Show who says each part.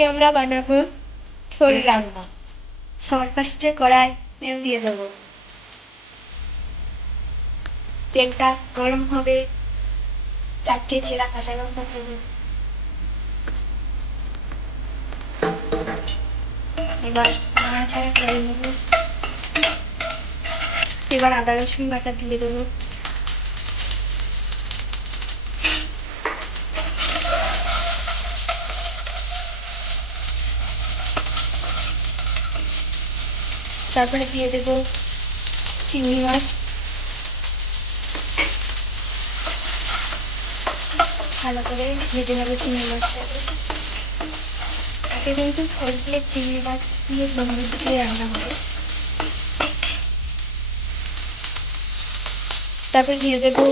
Speaker 1: আজকে আমরা বানাবো ঝোল রান্না। সবার ফার্স্টে কড়াই তেল দিয়ে দেবো। তেলটা গরম হবে। চারটে চেরা কাঁচা লঙ্কা দেবো। এবার নাড়াচাড়া করে নেব। এবার আদা রসুন বাটা দিয়ে দেবো। তারপরে দিয়ে দেবো চিংড়ি মাছ। ভালো করে ভেজে নেব চিংড়ি মাছটাকে। আগে কিন্তু ঝোল দিয়ে চিংড়ি মাছ দিয়ে বন্ধু দিয়ে রান্না হবে। তারপরে দিয়ে দেবো